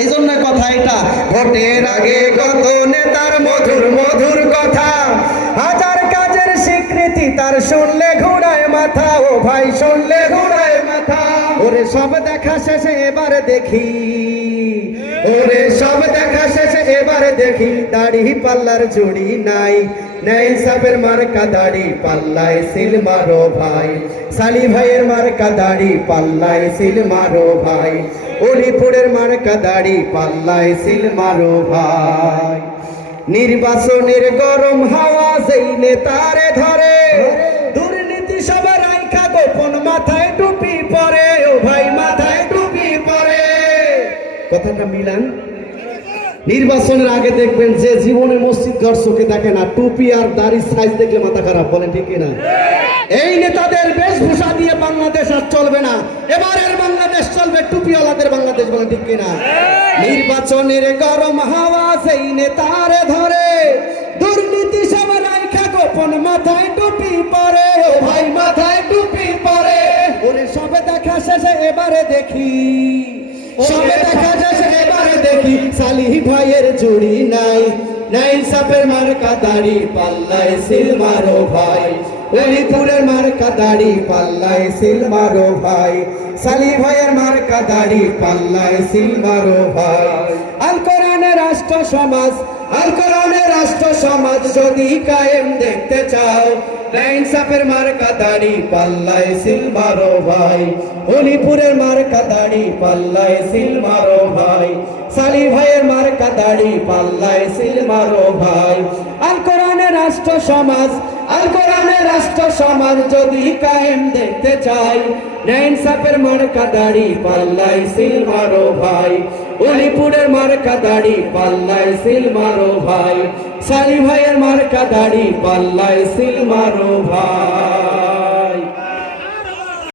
এই জন্য কথা এটা, ভোটের আগে কত নেতার মধুর মধুর কথা, হাজার কাজের স্বীকৃতি তার শুনলে ঘুরায় মাথা, ও ভাই শুনলে ঘুরায় মাথা। ওরে সব দেখা শেষে এবারে দেখি, ওরে সব দেখা শেষে এবারে দেখি, দাড়ি পাল্লার জুড়ি নাই, নেই সাবের মার্কা দাড়ি পাল্লায় সিল মারো ভাই, সালি ভাইয়ের মার্কা দাড়ি পাল্লায় সিল মারো ভাই, অলিপুরের মার্কা দাড়ি পাল্লায় সিল মারো ভাই। নির্বাচনের গরম হাওয়া যেই নেতারে ধরে, দুর্নীতি সবার রাইখা গোপন মাথায় টুপি পরে, ও ভাই মাথায় টুপি পরে। কথাটা মিলান। নির্বাচনের আগে দেখবেন যে জীবনে মসজিদ ঘর চোখে দেখে না, টুপি আর দাড়ির সাইজ দেখলে মাথা খারাপ, বলেন ঠিক না? এই নেতাদের বেশভূষা দিয়ে বাংলাদেশ আর চলবে না, এবারের বাংলাদেশ চলবে টুপিওয়ালাদের বাংলাদেশ, বলেন ঠিক না? নির্বাচনের গরম হাওয়া সেই নেতারে ধরে, দুর্নীতি সব রাইখা গোপন মাথায় টুপি পরে, ও ভাই মাথায় টুপি পরে। ওরে সবে দেখা শেষে এবারে দেখি, সবে দেখা শেষে এবারে দেখি, সালিহ ভাইয়ের জুড়ি নাই, নাই সাপের মার্কা দাড়ি পাল্লায় সিল মারো ভাই, অলিপুরের মার্কা দাড়ি পাল্লায় সিল মারো ভাই, সালিহ ভাইয়ের মার্কা দাড়ি পাল্লায় সিল মারো ভাই। আল কোরআনের রাষ্ট্র সমাজ, আল কোরআনের রাষ্ট্র সমাজ যদি কায়েম দেখতে চাও, লাইন সাপের মার্কা দাড়ি পাল্লায় সিল মারো ভাই, অলিপুরের মার্কা দাড়ি পাল্লায় সিল মারো ভাই, সালি ভাইয়ের মার্কা দাড়ি পাল্লায় সিল মারো ভাই। আল কোরআনের রাষ্ট্র সমাজ, আল কোরআনের রাষ্ট্র সমাজ যদি কায়েম দেখতে চাই, লাইন সাপের মার্কা দাড়ি পাল্লায় সিল মারো ভাই, অলিপুরের মার্কা দাড়ি পাল্লায় সিল মারো ভাই, সালি ভাইয়ের মার্কা দাড়ি পাল্লায় সিল মারো ভাই।